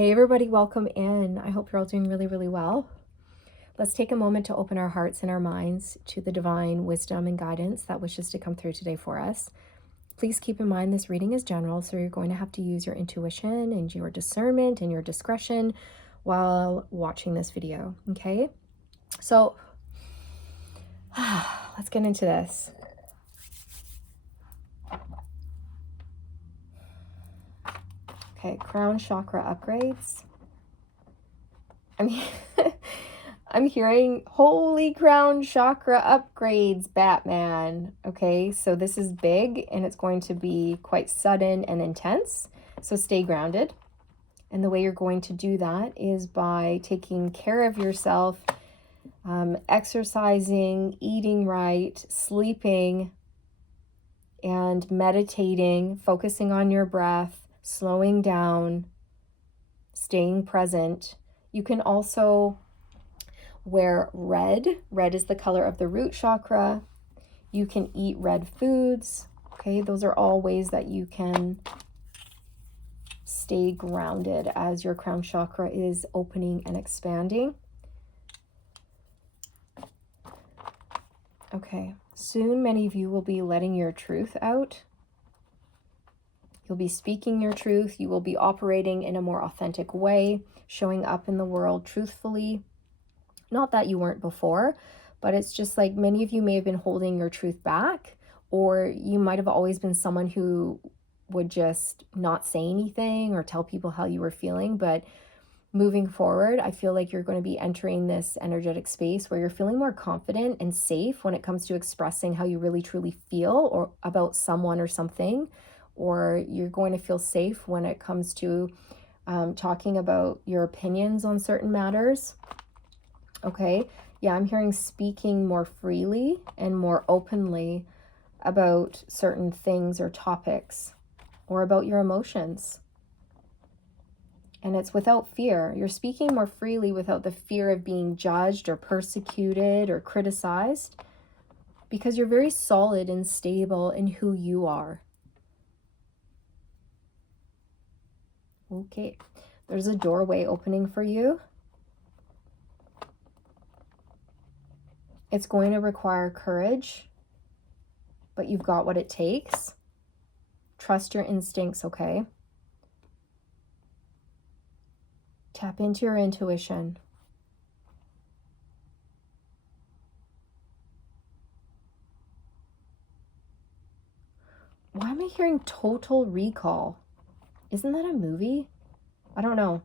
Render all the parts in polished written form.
Hey everybody, welcome in. I hope you're all doing really, really well. Let's take a moment to open our hearts and our minds to the divine wisdom and guidance that wishes to come through today for us. Please keep in mind this reading is general, so you're going to have to use your intuition and your discernment and your discretion while watching this video, okay? So let's get into this. Okay, crown chakra upgrades. I'm hearing holy crown chakra upgrades, Batman. Okay, so this is big and it's going to be quite sudden and intense. So stay grounded. And the way you're going to do that is by taking care of yourself, exercising, eating right, sleeping, and meditating, focusing on your breath, slowing down, staying present. You can also wear red. Red is the color of the root chakra. You can eat red foods. Okay, those are all ways that you can stay grounded as your crown chakra is opening and expanding. Okay, soon many of you will be letting your truth out. You'll be speaking your truth. You will be operating in a more authentic way, showing up in the world truthfully. Not that you weren't before, but it's just like many of you may have been holding your truth back, or you might have always been someone who would just not say anything or tell people how you were feeling. But moving forward, I feel like you're going to be entering this energetic space where you're feeling more confident and safe when it comes to expressing how you really truly feel or about someone or something, or you're going to feel safe when it comes to talking about your opinions on certain matters. Okay, yeah, I'm hearing speaking more freely and more openly about certain things or topics or about your emotions. And it's without fear. You're speaking more freely without the fear of being judged or persecuted or criticized, because you're very solid and stable in who you are. Okay, there's a doorway opening for you. It's going to require courage, but you've got what it takes. Trust your instincts, okay? Tap into your intuition. Why am I hearing Total Recall? Isn't that a movie? I don't know.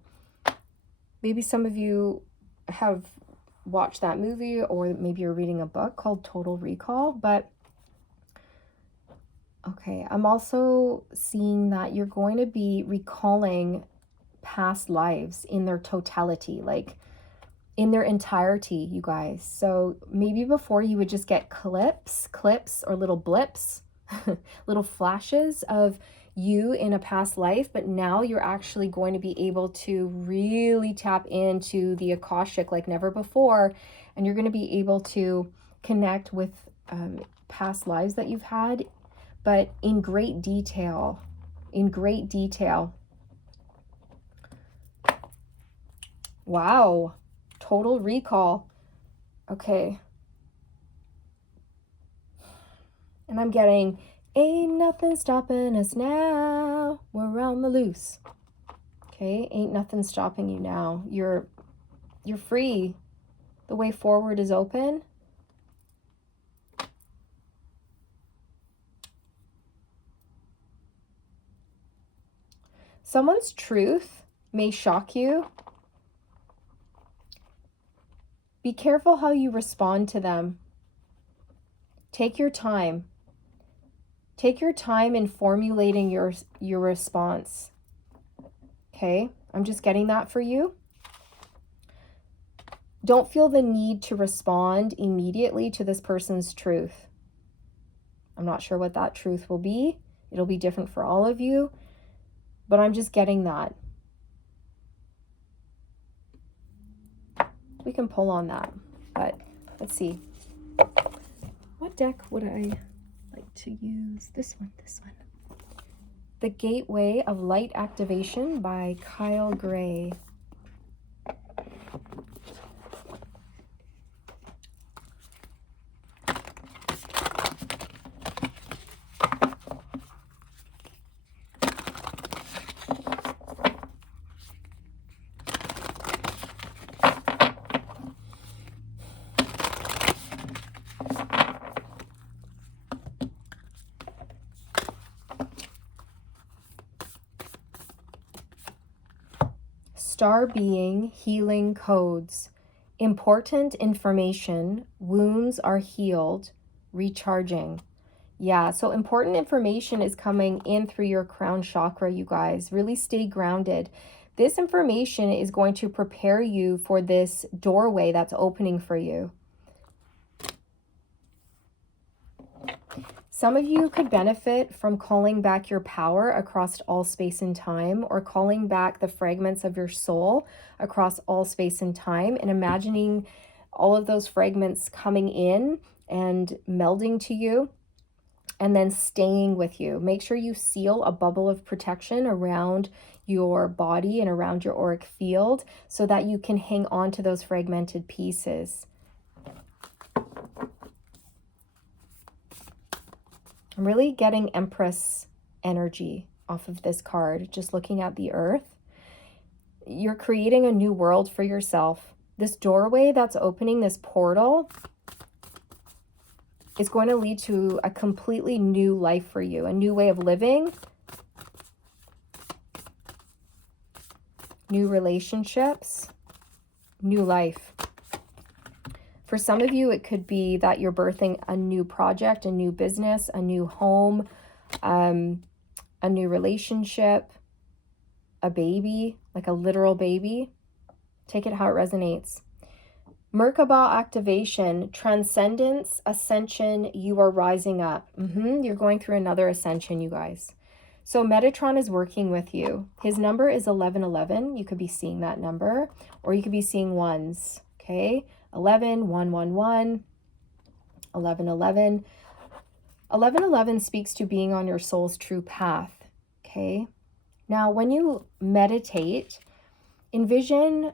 Maybe some of you have watched that movie, or maybe you're reading a book called Total Recall, but okay, I'm also seeing that you're going to be recalling past lives in their totality, like in their entirety, you guys. So maybe before you would just get clips or little blips, little flashes of you in a past life, but now you're actually going to be able to really tap into the Akashic like never before, and you're going to be able to connect with past lives that you've had, but in great detail, Wow, Total Recall. Okay. And I'm getting, ain't nothing stopping us now, we're on the loose. Okay, ain't nothing stopping you now. You're free. The way forward is open. Someone's truth may shock you. Be careful how you respond to them. Take your time. Take your time in formulating your response. Okay, I'm just getting that for you. Don't feel the need to respond immediately to this person's truth. I'm not sure what that truth will be. It'll be different for all of you, but I'm just getting that. We can pull on that, but let's see. What deck would I like to use? This one. The Gateway of Light Activation by Kyle Gray. Star Being Healing Codes. Important information. Wounds are healed. Recharging. Yeah, so important information is coming in through your crown chakra, you guys. Really stay grounded. This information is going to prepare you for this doorway that's opening for you. Some of you could benefit from calling back your power across all space and time, or calling back the fragments of your soul across all space and time, and imagining all of those fragments coming in and melding to you and then staying with you. Make sure you seal a bubble of protection around your body and around your auric field so that you can hang on to those fragmented pieces. I'm really getting Empress energy off of this card, just looking at the earth. You're creating a new world for yourself. This doorway that's opening, this portal, is going to lead to a completely new life for you, a new way of living, new relationships, new life. For some of you, it could be that you're birthing a new project, a new business, a new home, a new relationship, a baby, like a literal baby. Take it how it resonates. Merkaba activation, transcendence, ascension, you are rising up. You're going through another ascension, you guys. So Metatron is working with you. His number is 1111. You could be seeing that number, or you could be seeing ones, okay? 11, 111, 1111. 1111 speaks to being on your soul's true path, okay? Now, when you meditate, envision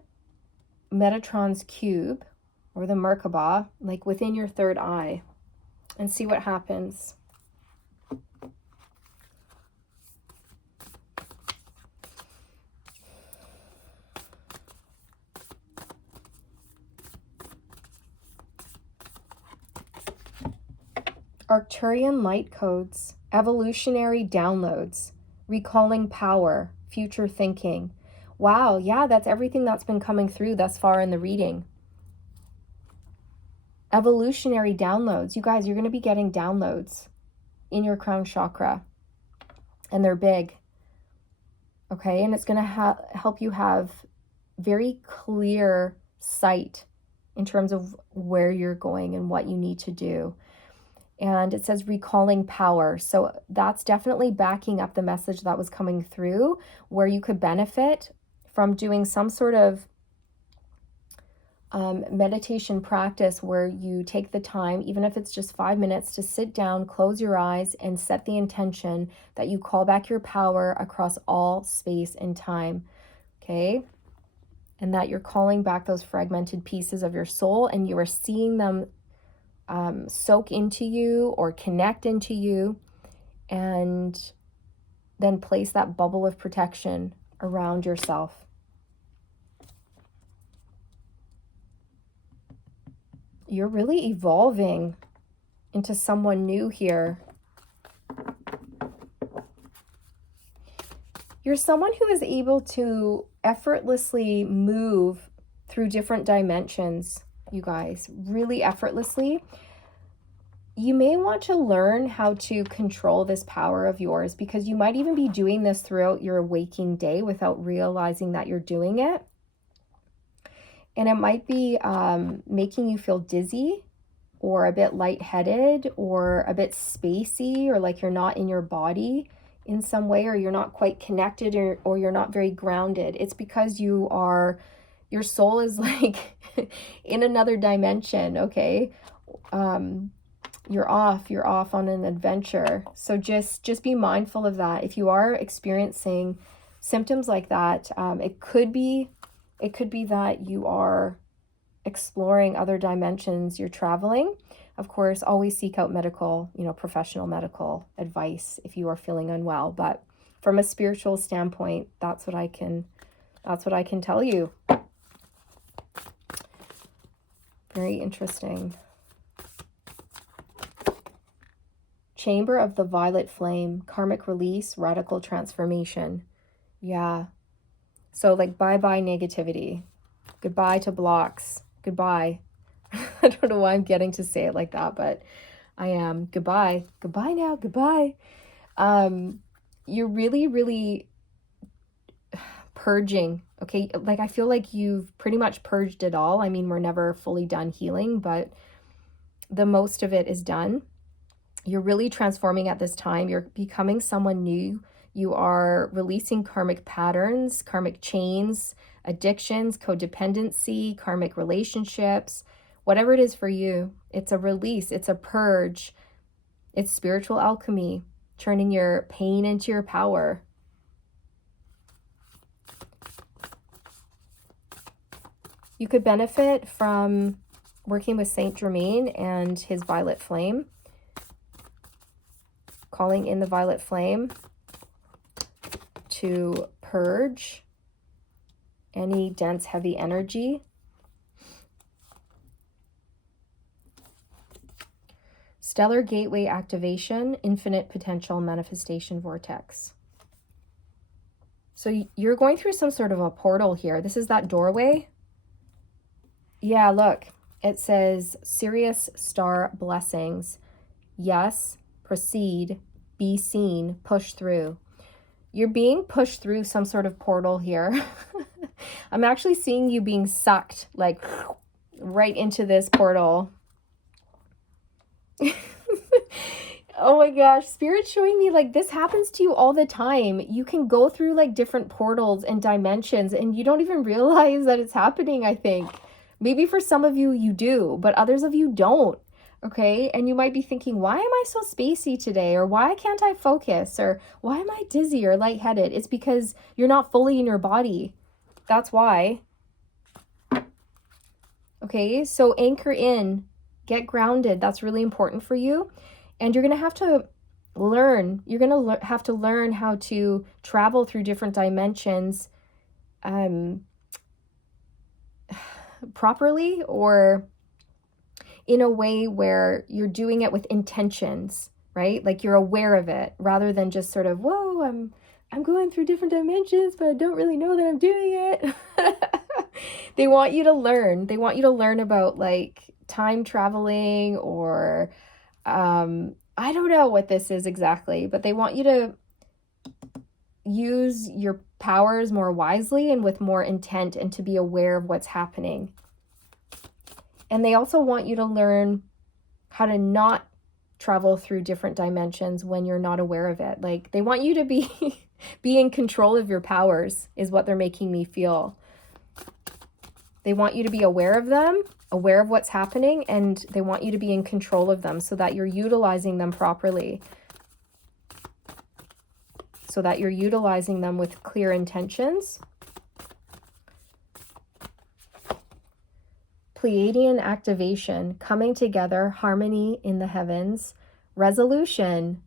Metatron's cube, or the Merkaba, like within your third eye, and see what happens. Arcturian light codes, evolutionary downloads, recalling power, future thinking. Wow, yeah, that's everything that's been coming through thus far in the reading. Evolutionary downloads. You guys, you're going to be getting downloads in your crown chakra, and they're big. Okay, and it's going to help you have very clear sight in terms of where you're going and what you need to do. And it says recalling power. So that's definitely backing up the message that was coming through, where you could benefit from doing some sort of meditation practice where you take the time, even if it's just 5 minutes, to sit down, close your eyes, and set the intention that you call back your power across all space and time, okay? And that you're calling back those fragmented pieces of your soul, and you are seeing them soak into you or connect into you, and then place that bubble of protection around yourself. You're really evolving into someone new here. You're someone who is able to effortlessly move through different dimensions, you guys, really effortlessly. You may want to learn how to control this power of yours, because you might even be doing this throughout your waking day without realizing that you're doing it. And it might be making you feel dizzy or a bit lightheaded or a bit spacey, or like you're not in your body in some way, or you're not quite connected, or you're not very grounded. It's because your soul is like in another dimension, okay? you're off on an adventure. So just be mindful of that. If you are experiencing symptoms like that, it could be that you are exploring other dimensions, you're traveling. Of course, always seek out medical, professional medical advice if you are feeling unwell. But from a spiritual standpoint, that's what I can tell you. Very interesting. Chamber of the Violet Flame, karmic release, radical transformation. Yeah. So like bye-bye negativity. Goodbye to blocks. Goodbye. I don't know why I'm getting to say it like that, but I am. Goodbye. Goodbye now. Goodbye. You're really, really purging. Okay. Like I feel like you've pretty much purged it all. I mean, we're never fully done healing, but the most of it is done. You're really transforming at this time. You're becoming someone new. You are releasing karmic patterns, karmic chains, addictions, codependency, karmic relationships, whatever it is for you. It's a release. It's a purge. It's spiritual alchemy, turning your pain into your power. You could benefit from working with Saint Germain and his violet flame. Calling in the violet flame to purge any dense, heavy energy. Stellar gateway activation, infinite potential manifestation vortex. So you're going through some sort of a portal here. This is that doorway. Yeah, look, it says Sirius star blessings. Yes. Proceed, be seen, push through. You're being pushed through some sort of portal here. I'm actually seeing you being sucked like right into this portal. Oh my gosh, Spirit's showing me like this happens to you all the time. You can go through like different portals and dimensions and you don't even realize that it's happening, I think. Maybe for some of you, you do, but others of you don't. Okay, and you might be thinking, why am I so spacey today? Or why can't I focus? Or why am I dizzy or lightheaded? It's because you're not fully in your body. That's why. Okay, so anchor in, get grounded. That's really important for you. And you're going to have to learn. You're going to have to learn how to travel through different dimensions properly, or in a way where you're doing it with intentions, right? Like you're aware of it rather than just sort of, whoa, I'm going through different dimensions, but I don't really know that I'm doing it. They want you to learn. They want you to learn about like time traveling or I don't know what this is exactly, but they want you to use your powers more wisely and with more intent and to be aware of what's happening. And they also want you to learn how to not travel through different dimensions when you're not aware of it. Like they want you to be in control of your powers is what they're making me feel. They want you to be aware of them, aware of what's happening, and they want you to be in control of them so that you're utilizing them properly. So that you're utilizing them with clear intentions. Pleiadian activation, coming together, harmony in the heavens, resolution.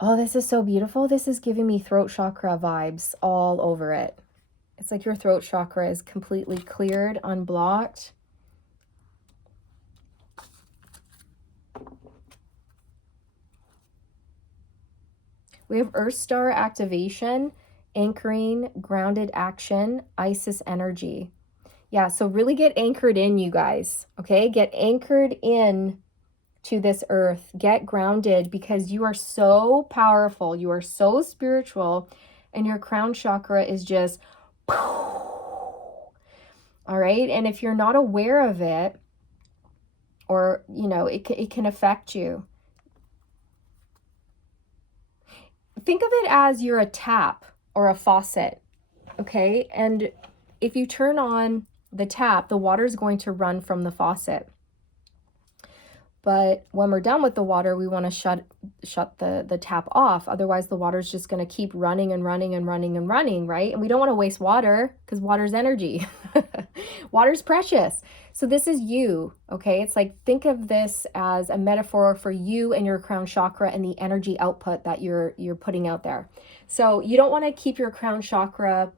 Oh, this is so beautiful. This is giving me throat chakra vibes all over it. It's like your throat chakra is completely cleared, unblocked. We have Earth Star activation, anchoring, grounded action, Isis energy. Yeah, so really get anchored in, you guys, okay? Get anchored in to this earth. Get grounded because you are so powerful. You are so spiritual and your crown chakra is just, all right? And if you're not aware of it, or, you know, it can affect you. Think of it as you're a tap or a faucet, okay? And if you turn on the tap, the water is going to run from the faucet. But when we're done with the water, we want to shut the tap off. Otherwise, the water's just going to keep running and running and running and running, right? And we don't want to waste water because water's energy. Water's precious. So this is you, okay? It's like, think of this as a metaphor for you and your crown chakra and the energy output that you're putting out there. So you don't want to keep your crown chakra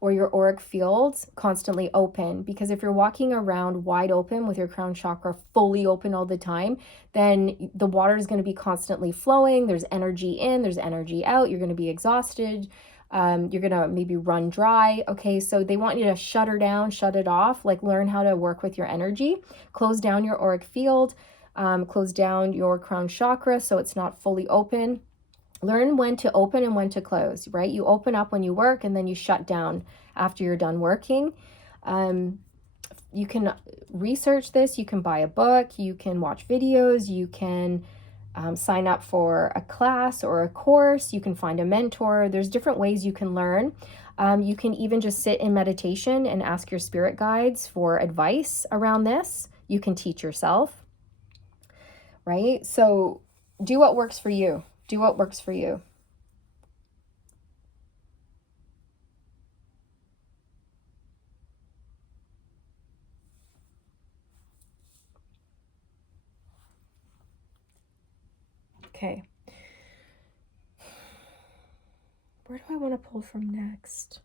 or your auric fields constantly open, because if you're walking around wide open with your crown chakra fully open all the time, then the water is going to be constantly flowing. There's energy in, there's energy out. You're going to be exhausted. You're going to maybe run dry. Okay, so they want you to shut her down, shut it off, like learn how to work with your energy, close down your auric field, close down your crown chakra so it's not fully open. Learn when to open and when to close, right? You open up when you work and then you shut down after you're done working. You can research this. You can buy a book. You can watch videos. You can sign up for a class or a course. You can find a mentor. There's different ways you can learn. You can even just sit in meditation and ask your spirit guides for advice around this. You can teach yourself, right? So do what works for you. Do what works for you. Okay. Where do I want to pull from next?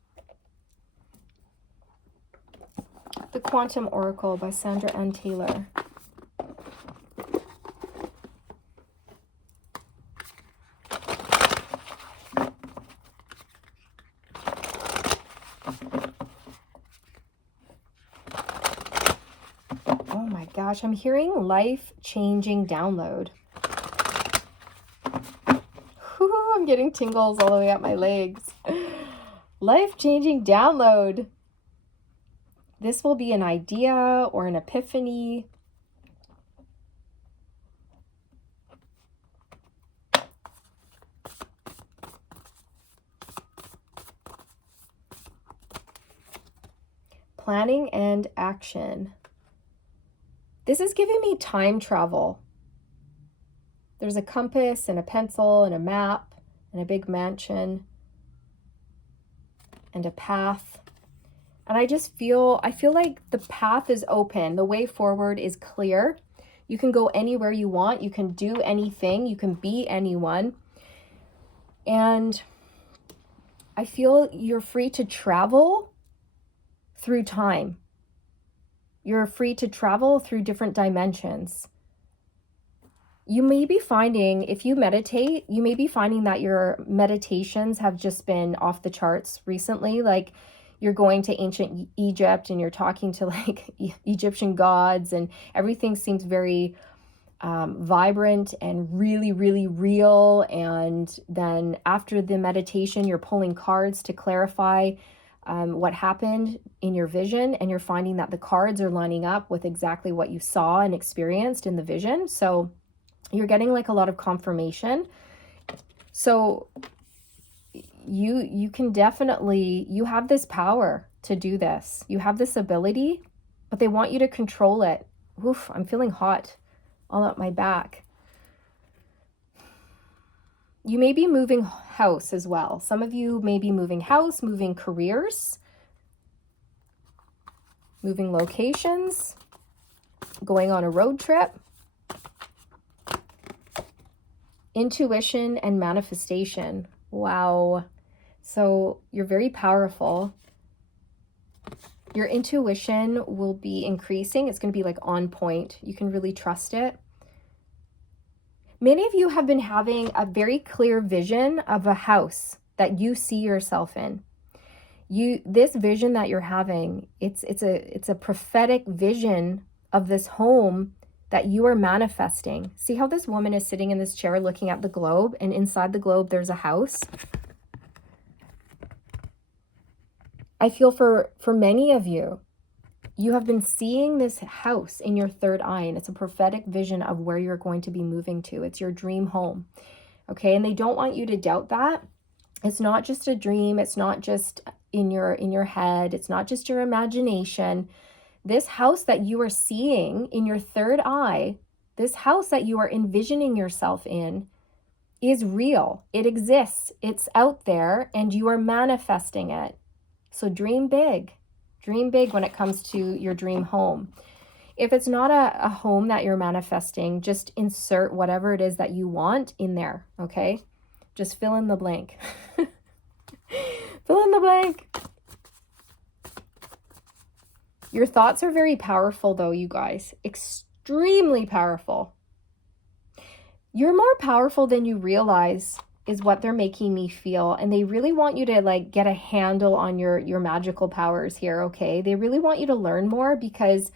The Quantum Oracle by Sandra Ann Taylor. Gosh, I'm hearing life-changing download. Whew, I'm getting tingles all the way up my legs. Life-changing download. This will be an idea or an epiphany. Planning and action. This is giving me time travel. There's a compass and a pencil and a map and a big mansion and a path. And I feel like the path is open. The way forward is clear. You can go anywhere you want. You can do anything. You can be anyone. And I feel you're free to travel through time. You're free to travel through different dimensions. You may be finding, if you meditate, you may be finding that your meditations have just been off the charts recently. Like you're going to ancient Egypt and you're talking to like Egyptian gods, and everything seems very vibrant and really, really real. And then after the meditation, you're pulling cards to clarify what happened in your vision, and you're finding that the cards are lining up with exactly what you saw and experienced in the vision. So you're getting like a lot of confirmation. So you can definitely, you have this power to do this. You have this ability, but they want you to control it. Oof, I'm feeling hot all up my back. You may be moving house as well. Some of you may be moving house, moving careers, moving locations, going on a road trip. Intuition and manifestation. Wow. So you're very powerful. Your intuition will be increasing. It's going to be like on point. You can really trust it. Many of you have been having a very clear vision of a house that you see yourself in. This vision that you're having, it's a prophetic vision of this home that you are manifesting. See how this woman is sitting in this chair looking at the globe, and inside the globe there's a house. I feel for many of you, you have been seeing this house in your third eye, and it's a prophetic vision of where you're going to be moving to. It's your dream home. Okay, and they don't want you to doubt that. It's not just a dream. It's not just in your head. It's not just your imagination. This house that you are seeing in your third eye This house that you are envisioning yourself in is real. It exists. It's out there and you are manifesting it. So dream big. Dream big when it comes to your dream home. If it's not a home that you're manifesting, just insert whatever it is that you want in there, okay? Just fill in the blank. Fill in the blank. Your thoughts are very powerful though, you guys. Extremely powerful. You're more powerful than you realize is what they're making me feel. And they really want you to like get a handle on your magical powers here, okay? They really want you to learn more because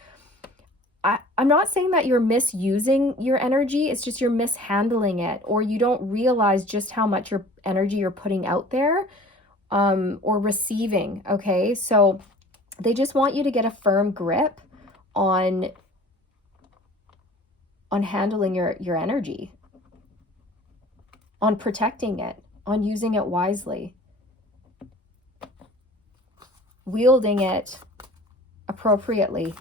I'm not saying that you're misusing your energy. It's just you're mishandling it, or you don't realize just how much your energy you're putting out there or receiving, okay? So they just want you to get a firm grip on handling your energy, on protecting it, on using it wisely, wielding it appropriately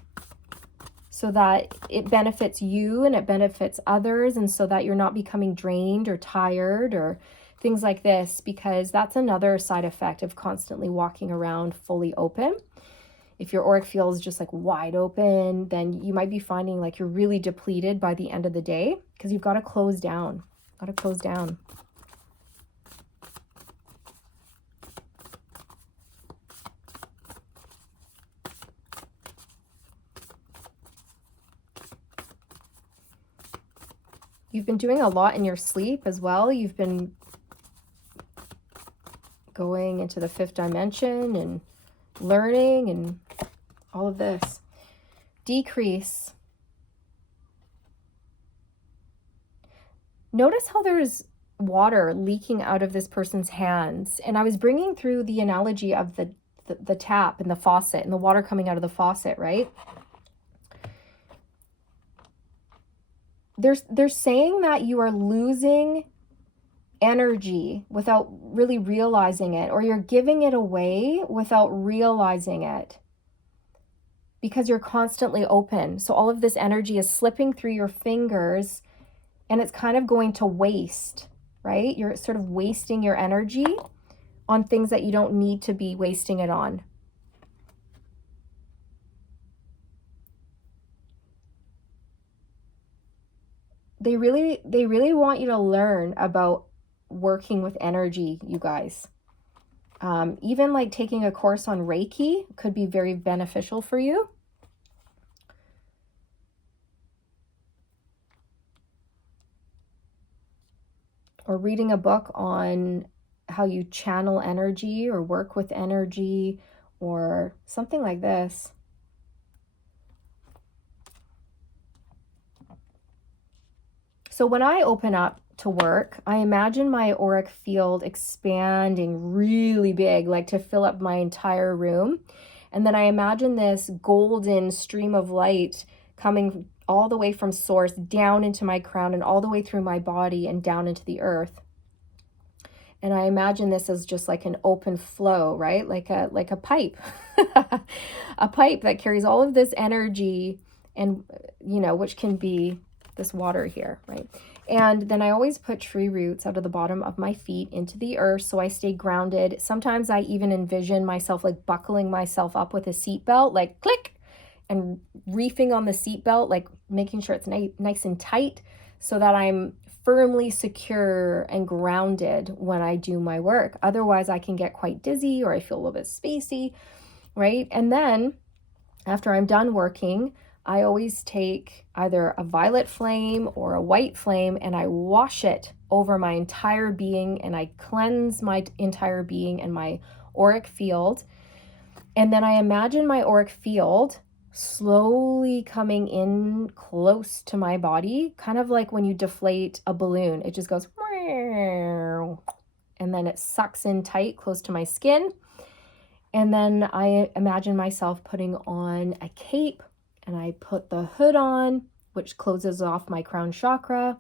so that it benefits you and it benefits others, and so that you're not becoming drained or tired or things like this, because that's another side effect of constantly walking around fully open. If your auric field is just like wide open, then you might be finding like you're really depleted by the end of the day because you've got to close down. Got to close down. You've been doing a lot in your sleep as well. You've been going into the 5th dimension and learning and all of this. Decrease. Notice how there's water leaking out of this person's hands. And I was bringing through the analogy of the tap and the faucet and the water coming out of the faucet, right? They're saying that you are losing energy without really realizing it, or you're giving it away without realizing it because you're constantly open. So all of this energy is slipping through your fingers and it's kind of going to waste, right? You're sort of wasting your energy on things that you don't need to be wasting it on. They really want you to learn about working with energy, you guys. Even like taking a course on Reiki could be very beneficial for you. Or reading a book on how you channel energy or work with energy or something like this. So when I open up to work, I imagine my auric field expanding really big, like to fill up my entire room. And then I imagine this golden stream of light coming all the way from source down into my crown and all the way through my body and down into the earth. And I imagine this as just like an open flow, right? Like a pipe, a pipe that carries all of this energy and, which can be this water here, right? And then I always put tree roots out of the bottom of my feet into the earth so I stay grounded. Sometimes I even envision myself like buckling myself up with a seatbelt, like click, and reefing on the seatbelt, like making sure it's nice and tight so that I'm firmly secure and grounded when I do my work. Otherwise, I can get quite dizzy or I feel a little bit spacey, right? And then after I'm done working, I always take either a violet flame or a white flame and I wash it over my entire being and I cleanse my entire being and my auric field. And then I imagine my auric field slowly coming in close to my body, kind of like when you deflate a balloon. It just goes, and then it sucks in tight close to my skin. And then I imagine myself putting on a cape and I put the hood on, which closes off my crown chakra.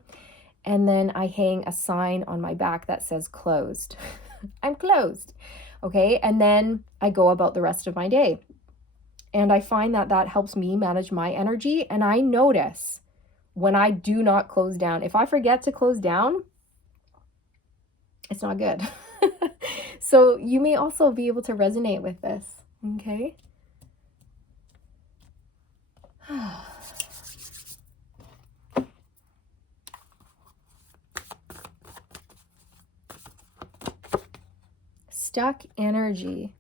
And then I hang a sign on my back that says closed. I'm closed. Okay. And then I go about the rest of my day. And I find that helps me manage my energy. And I notice when I do not close down. If I forget to close down, it's not good. So you may also be able to resonate with this, okay? Stuck energy.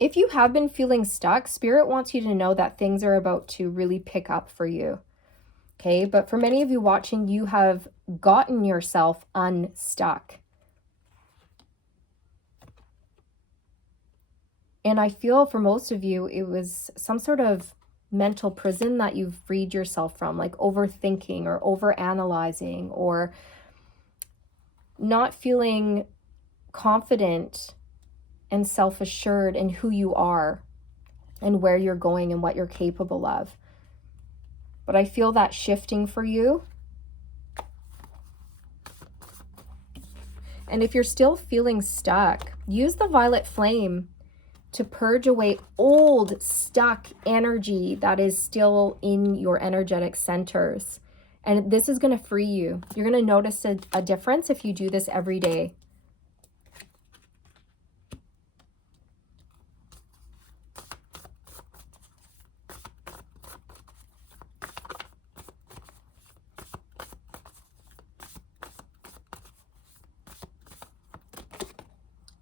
If you have been feeling stuck, Spirit wants you to know that things are about to really pick up for you. Okay, but for many of you watching, you have gotten yourself unstuck. And I feel for most of you, it was some sort of mental prison that you've freed yourself from, like overthinking or overanalyzing or not feeling confident and self-assured in who you are and where you're going and what you're capable of. But I feel that shifting for you. And if you're still feeling stuck, use the violet flame to purge away old stuck energy that is still in your energetic centers. And this is going to free you. You're going to notice a difference if you do this every day.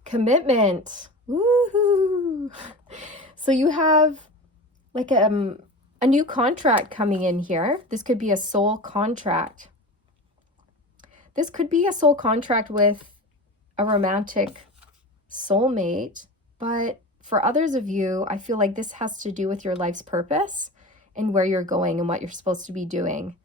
Commitment. Woohoo! So you have like a new contract coming in here. This could be a soul contract. This could be a soul contract with a romantic soulmate, but for others of you, I feel like this has to do with your life's purpose and where you're going and what you're supposed to be doing.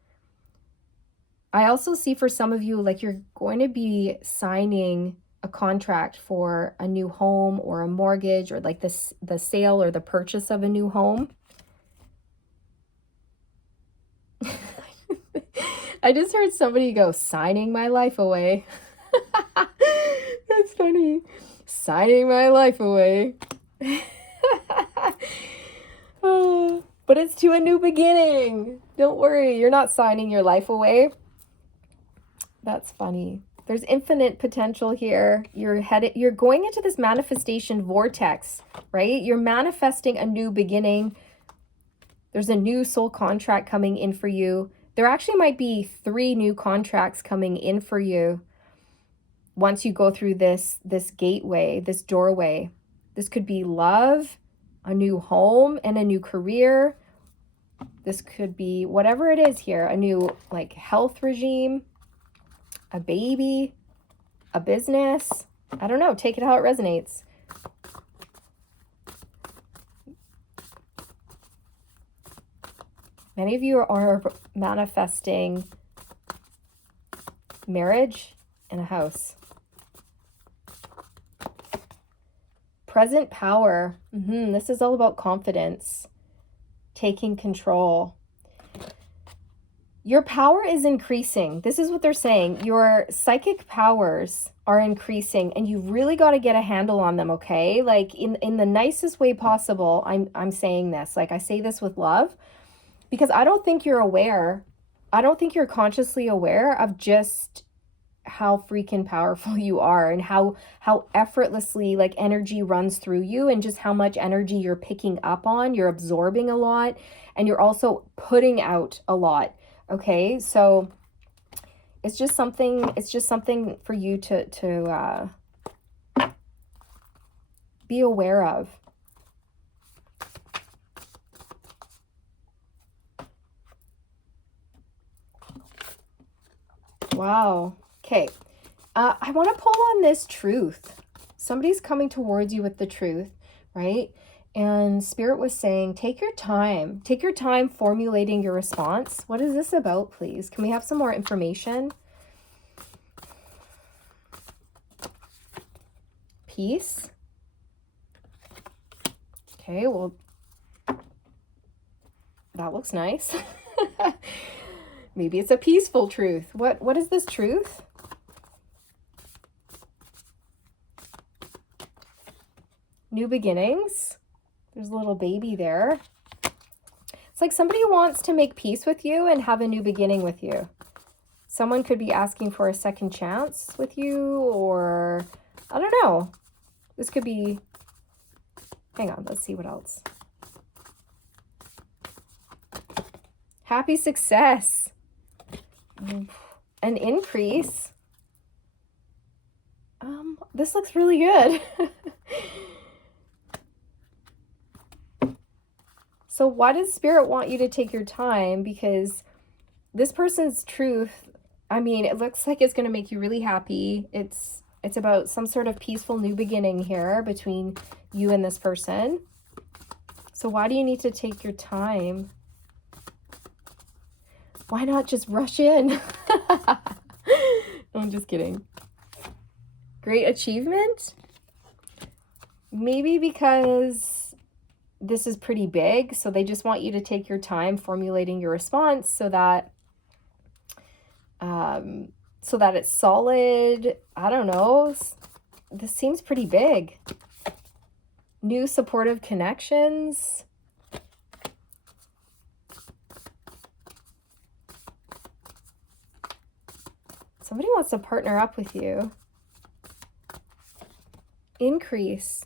I also see for some of you, like you're going to be signing a contract for a new home or a mortgage or like the sale or the purchase of a new home. I just heard somebody go, signing my life away. That's funny. Signing my life away. Oh, but it's to a new beginning. Don't worry, you're not signing your life away. That's funny. There's infinite potential here. You're going into this manifestation vortex, right? You're manifesting a new beginning. There's a new soul contract coming in for you. There actually might be 3 new contracts coming in for you once you go through this gateway, this doorway. This could be love, a new home, and a new career. This could be whatever it is here, a new like health regime, a baby, a business. I don't know, take it how it resonates. Many of you are manifesting marriage and a house. Present power. This is all about confidence, taking control. Your power is increasing. This is what they're saying. Your psychic powers are increasing and you've really got to get a handle on them, okay? Like in the nicest way possible, I'm saying this. Like I say this with love because I don't think you're aware. I don't think you're consciously aware of just how freaking powerful you are and how effortlessly like energy runs through you and just how much energy you're picking up on. You're absorbing a lot and you're also putting out a lot. Okay, so it's just something for you to be aware of. Wow. Okay. I want to pull on this truth. Somebody's coming towards you with the truth, right? And Spirit was saying, take your time. Take your time formulating your response. What is this about, please? Can we have some more information? Peace. Okay, well, that looks nice. Maybe it's a peaceful truth. What is this truth? New beginnings. There's a little baby there. It's like somebody wants to make peace with you and have a new beginning with you. Someone could be asking for a second chance with you, or I don't know. This could be, hang on, let's see what else. Happy success. An increase. This looks really good. So why does Spirit want you to take your time? Because this person's truth, I mean, it looks like it's going to make you really happy. It's about some sort of peaceful new beginning here between you and this person. So why do you need to take your time? Why not just rush in? No, I'm just kidding. Great achievement? Maybe because this is pretty big, so they just want you to take your time formulating your response so that it's solid. I don't know. This seems pretty big. New supportive connections. Somebody wants to partner up with you. Increase.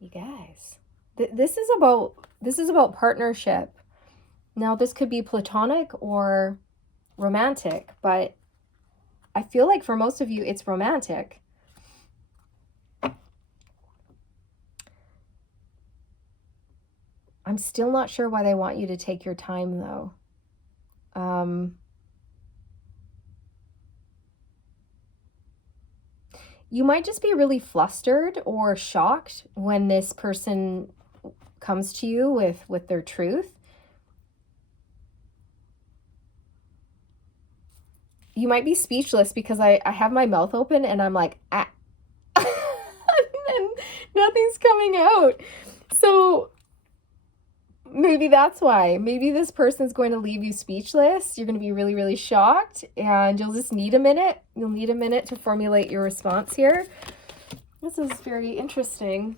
You guys, this is about partnership. Now, this could be platonic or romantic, but I feel like for most of you, it's romantic. I'm still not sure why they want you to take your time, though. You might just be really flustered or shocked when this person comes to you with their truth. You might be speechless because I have my mouth open and I'm like, ah. And nothing's coming out. So maybe that's why. Maybe this person's going to leave you speechless. You're going to be really, really shocked, and you'll just need a minute. You'll need a minute to formulate your response here. This is very interesting.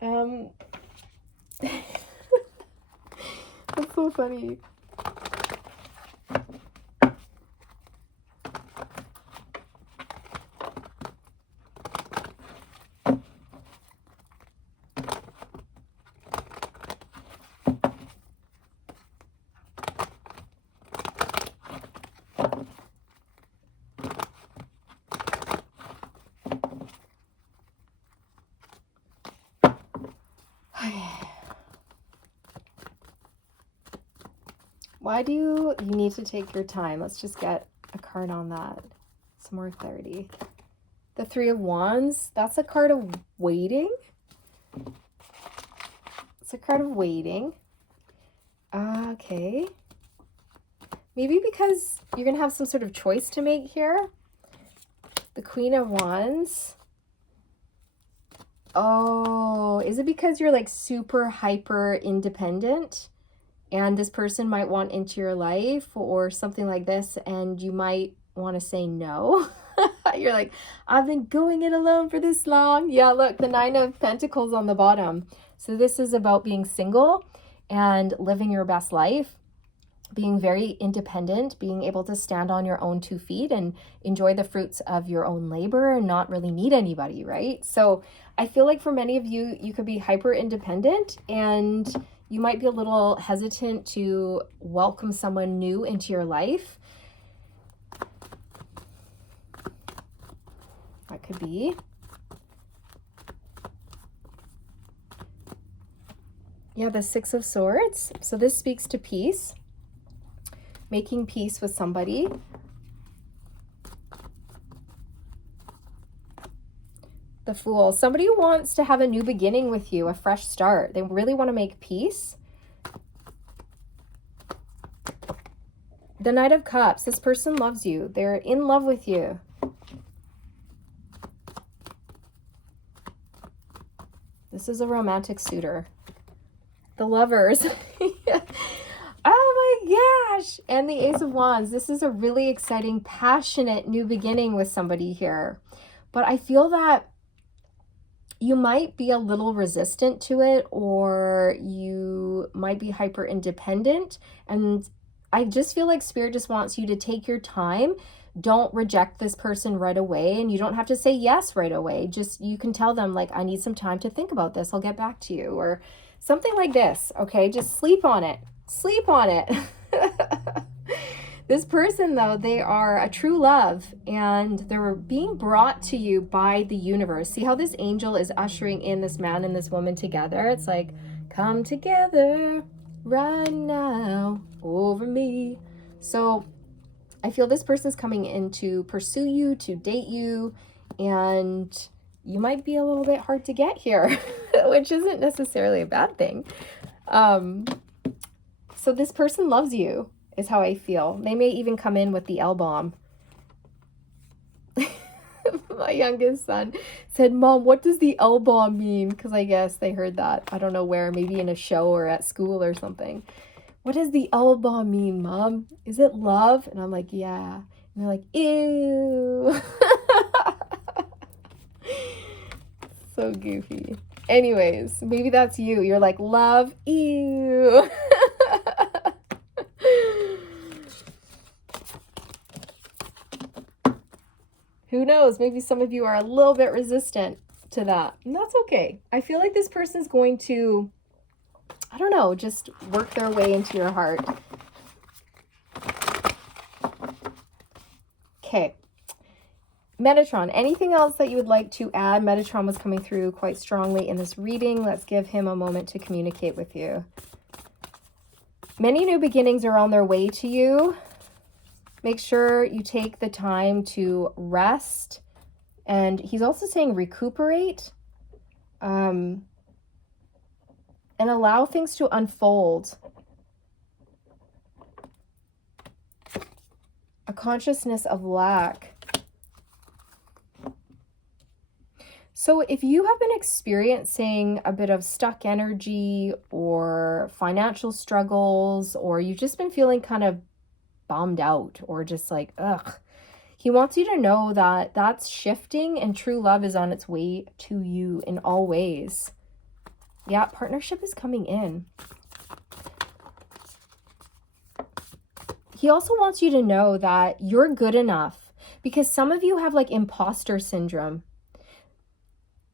That's so funny. Why do you need to take your time? Let's just get a card on that. Some more clarity. The Three of Wands, that's a card of waiting. It's a card of waiting. Okay. Maybe because you're going to have some sort of choice to make here. The Queen of Wands. Oh, is it because you're like super hyper independent and this person might want into your life or something like this, and you might want to say no? You're like, I've been going it alone for this long. Yeah, look, the Nine of Pentacles on the bottom. So this is about being single and living your best life, being very independent, being able to stand on your own 2 feet and enjoy the fruits of your own labor and not really need anybody, right? So I feel like for many of you, you could be hyper independent and you might be a little hesitant to welcome someone new into your life. That could be. Yeah, the Six of Swords. So this speaks to peace. Making peace with somebody. The Fool. Somebody wants to have a new beginning with you, a fresh start. They really want to make peace. The Knight of Cups. This person loves you. They're in love with you. This is a romantic suitor. The Lovers. Oh my gosh. And the Ace of Wands. This is a really exciting, passionate new beginning with somebody here. But I feel that you might be a little resistant to it, or you might be hyper independent. And I just feel like Spirit just wants you to take your time. Don't reject this person right away, and you don't have to say yes right away. Just, you can tell them like, I need some time to think about this. I'll get back to you, or something like this. Okay, just sleep on it. Sleep on it. This person, though, they are a true love, and they're being brought to you by the universe. See how this angel is ushering in this man and this woman together? It's like, come together right now over me. So I feel this person's coming in to pursue you, to date you, and you might be a little bit hard to get here, which isn't necessarily a bad thing. So this person loves you, is how I feel. They may even come in with the L-bomb. My youngest son said, Mom, what does the L-bomb mean? Because I guess they heard that. I don't know where, maybe in a show or at school or something. What does the L-bomb mean, Mom? Is it love? And I'm like, yeah. And they're like, ew. So goofy. Anyways, maybe that's you. You're like, love, ew. Who knows? Maybe some of you are a little bit resistant to that. And that's okay. I feel like this person's going to, I don't know, just work their way into your heart. Okay. Metatron, anything else that you would like to add? Metatron was coming through quite strongly in this reading. Let's give him a moment to communicate with you. Many new beginnings are on their way to you. Make sure you take the time to rest. And he's also saying recuperate. And allow things to unfold. A consciousness of lack. So if you have been experiencing a bit of stuck energy or financial struggles, or you've just been feeling kind of bummed out or just like, ugh, he wants you to know that that's shifting and true love is on its way to you in all ways. Yeah, partnership is coming in. He also wants you to know that you're good enough, because some of you have like imposter syndrome.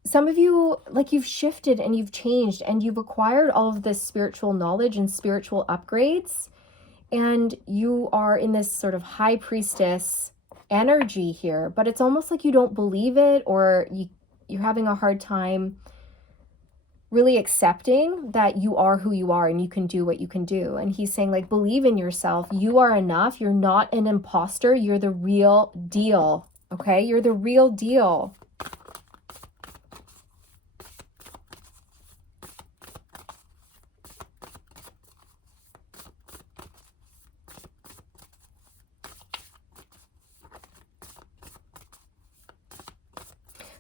Some of you, like, you've shifted and you've changed and you've acquired all of this spiritual knowledge and spiritual upgrades. And you are in this sort of high priestess energy here, but it's almost like you don't believe it, or you're having a hard time really accepting that you are who you are and you can do what you can do. And he's saying, like, believe in yourself. You are enough. You're not an imposter. You're the real deal. Okay? You're the real deal.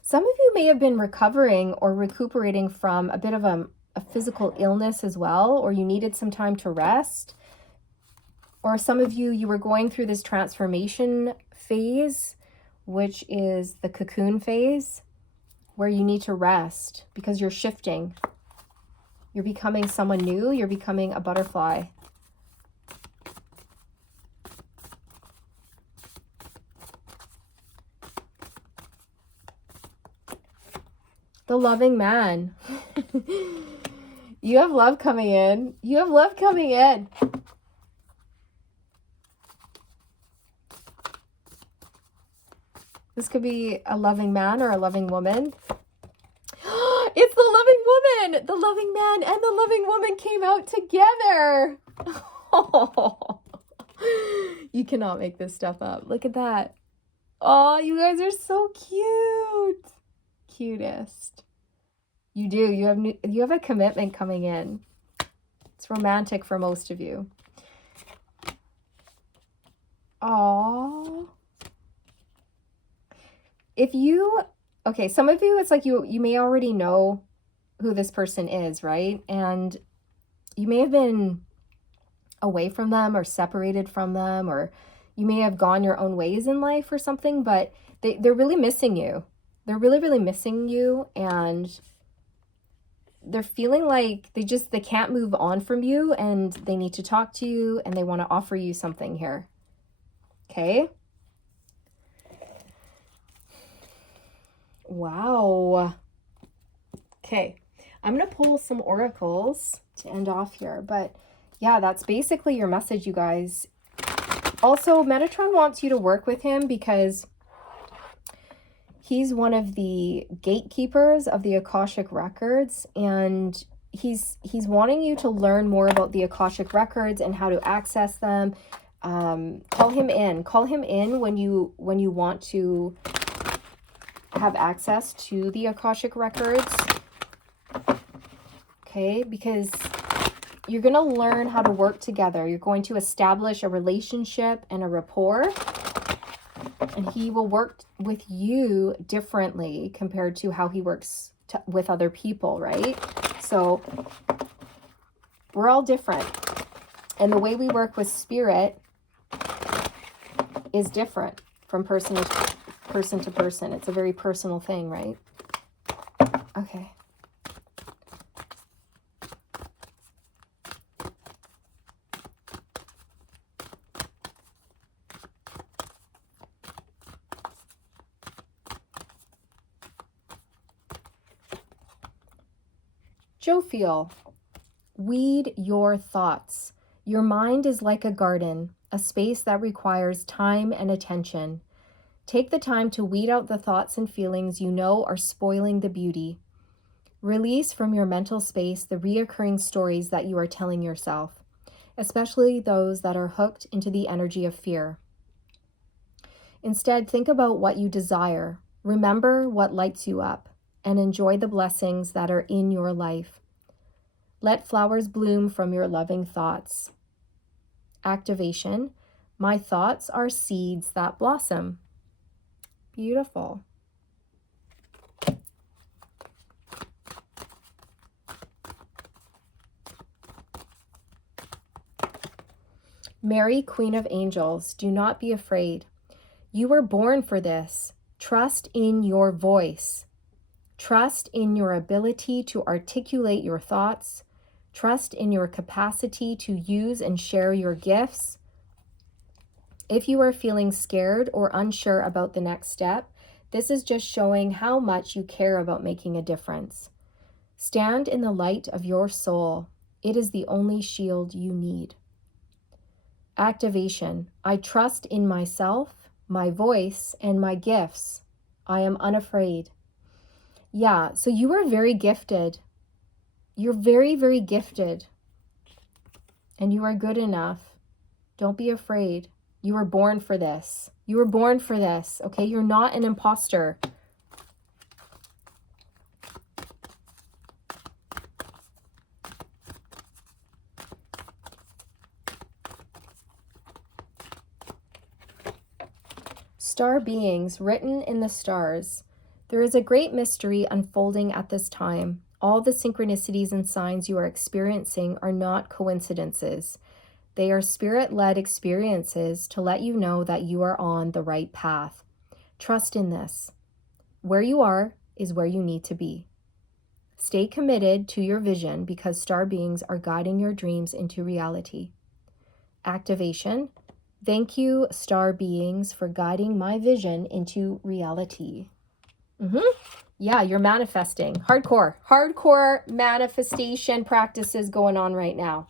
Some of you may have been recovering or recuperating from a bit of a physical illness as well, or you needed some time to rest. Or some of you were going through this transformation phase, which is the cocoon phase, where you need to rest because you're shifting. You're becoming someone new. You're becoming a butterfly. The loving man. You have love coming in. You have love coming in. This could be a loving man or a loving woman. It's the loving woman. The loving man and the loving woman came out together. Oh, you cannot make this stuff up. Look at that. Oh, you guys are so cute. Cutest. You do. You have a commitment coming in. It's romantic for most of you. Aww. If you, okay, some of you, it's like you may already know who this person is, right? And you may have been away from them or separated from them, or you may have gone your own ways in life or something, but they're really missing you. they're really, really missing you, and they're feeling like they can't move on from you, and they need to talk to you, and they want to offer you something here. Okay? Wow. Okay. I'm going to pull some oracles to end off here, but yeah, that's basically your message, you guys. Also, Metatron wants you to work with him because he's one of the gatekeepers of the Akashic Records, and he's wanting you to learn more about the Akashic Records and how to access them. Call him in when you want to have access to the Akashic Records. Okay, because you're going to learn how to work together. You're going to establish a relationship and a rapport, and he will work with you differently compared to how he works with other people, right? So we're all different, and the way we work with spirit is different from person to person. It's a very personal thing, right? Okay. Jophiel, weed your thoughts. Your mind is like a garden, a space that requires time and attention. Take the time to weed out the thoughts and feelings you know are spoiling the beauty. Release from your mental space the reoccurring stories that you are telling yourself, especially those that are hooked into the energy of fear. Instead, think about what you desire. Remember what lights you up, and enjoy the blessings that are in your life. Let flowers bloom from your loving thoughts. Activation. My thoughts are seeds that blossom. Beautiful. Mary, Queen of Angels, do not be afraid. You were born for this. Trust in your voice. Trust in your ability to articulate your thoughts. Trust in your capacity to use and share your gifts. If you are feeling scared or unsure about the next step, this is just showing how much you care about making a difference. Stand in the light of your soul. It is the only shield you need. Activation. I trust in myself, my voice, and my gifts. I am unafraid. Yeah, so you are very gifted. You're very, very gifted. And you are good enough. Don't be afraid. You were born for this. You were born for this, okay? You're not an imposter. Star beings written in the stars. There is a great mystery unfolding at this time. All the synchronicities and signs you are experiencing are not coincidences. They are spirit-led experiences to let you know that you are on the right path. Trust in this. Where you are is where you need to be. Stay committed to your vision because star beings are guiding your dreams into reality. Activation. Thank you, star beings, for guiding my vision into reality. Yeah, you're manifesting. Hardcore manifestation practices going on right now.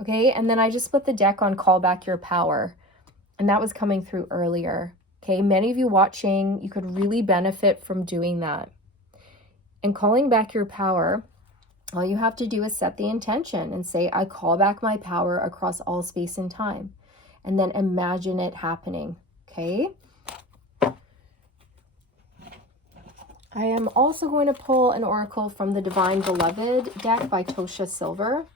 Okay, and then I just split the deck on call back your power. And that was coming through earlier. Okay, many of you watching, you could really benefit from doing that. And calling back your power, all you have to do is set the intention and say, I call back my power across all space and time. And then imagine it happening, okay? I am also going to pull an oracle from the Divine Beloved deck by Tosha Silver.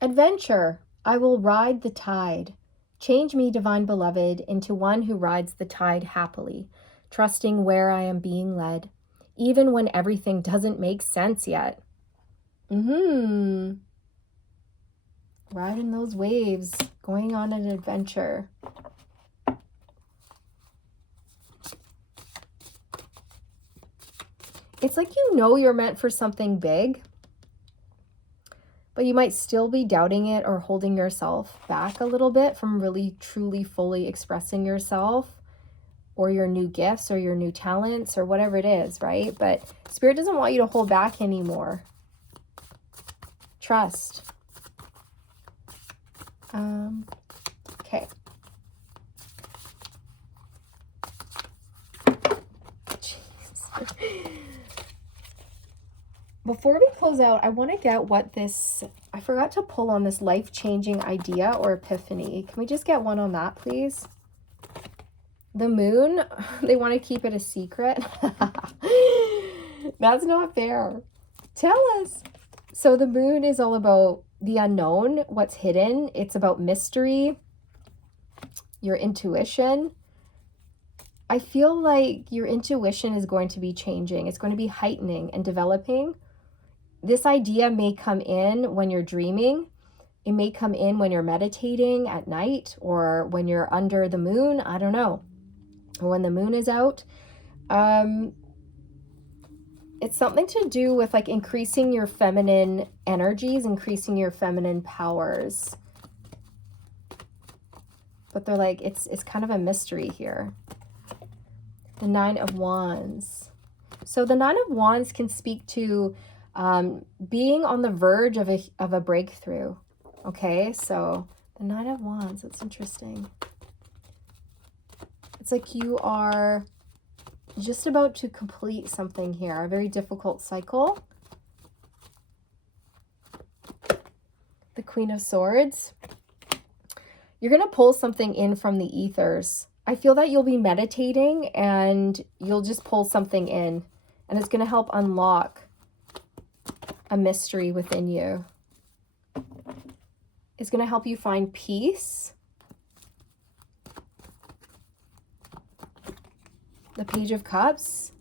Adventure, I will ride the tide. Change me, Divine Beloved, into one who rides the tide happily, trusting where I am being led. even when everything doesn't make sense yet. Riding those waves, going on an adventure. It's like you know you're meant for something big, but you might still be doubting it or holding yourself back a little bit from really, truly, fully expressing yourself or your new gifts or your new talents or whatever it is, right? But Spirit doesn't want you to hold back anymore. Trust. Okay. Jeez. Before we close out, I want to get what this, I forgot to pull on this life-changing idea or epiphany. Can we just get one on that, please? The moon, they want to keep it a secret. That's not fair. Tell us. So the moon is all about the unknown, what's hidden. It's about mystery, your intuition. I feel like your intuition is going to be changing. It's going to be heightening and developing. This idea may come in when you're dreaming. It may come in when you're meditating at night or when you're under the moon. I don't know. Or when the moon is out. It's something to do with like increasing your feminine energies, increasing your feminine powers. But they're like, it's kind of a mystery here. The Nine of Wands. So the Nine of Wands can speak to being on the verge of a breakthrough. Okay, so the Nine of Wands, that's interesting. It's like you are just about to complete something here, a very difficult cycle. The Queen of Swords. You're going to pull something in from the ethers. I feel that you'll be meditating and you'll just pull something in, and it's going to help unlock a mystery within you. It's going to help you find peace. The Page of Cups.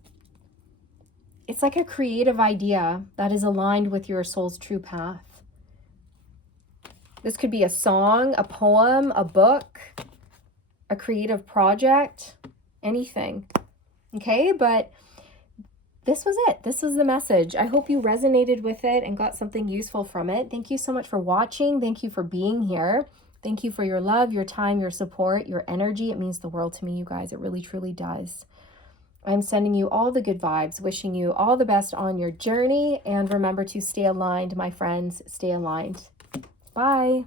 It's like a creative idea that is aligned with your soul's true path. This could be a song, a poem, a book, a creative project, anything. Okay, but this was it. This was the message. I hope you resonated with it and got something useful from it. Thank you so much for watching. Thank you for being here. Thank you for your love, your time, your support, your energy. It means the world to me, you guys. It really, truly does. I'm sending you all the good vibes, wishing you all the best on your journey. And remember to stay aligned, my friends. Stay aligned. Bye.